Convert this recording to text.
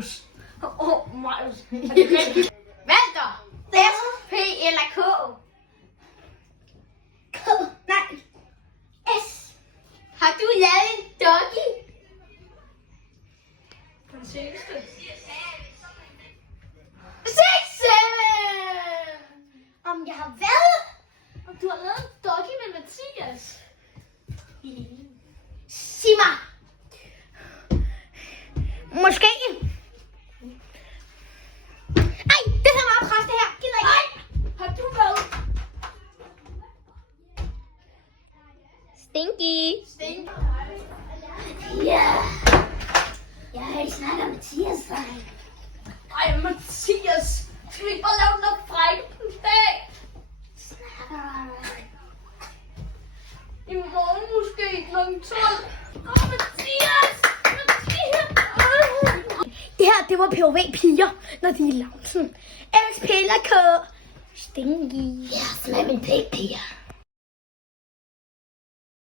Marius. Marius. Er det rigtigt? Walter. S, P eller K? K. Nej. S. Har du lavet en doggy? Den seneste. 6-7! Om jeg har været? Og du har lavet en doggy med Mathias. Sig mig. Måske. Ej, det her meget pres, det her. Gider ikke. Har du været? Stinky. Stink. Ja. Jeg har ikke snakket om Mathias for dig. Ej, Mathias. Skal vi ikke bare lave noget frække på en dag? I morgen måske kl. 12. Mathias! Det her, det var POV-piger, når de er lavt. S, P eller K. Stinky. Ja, smag min pæk, piger.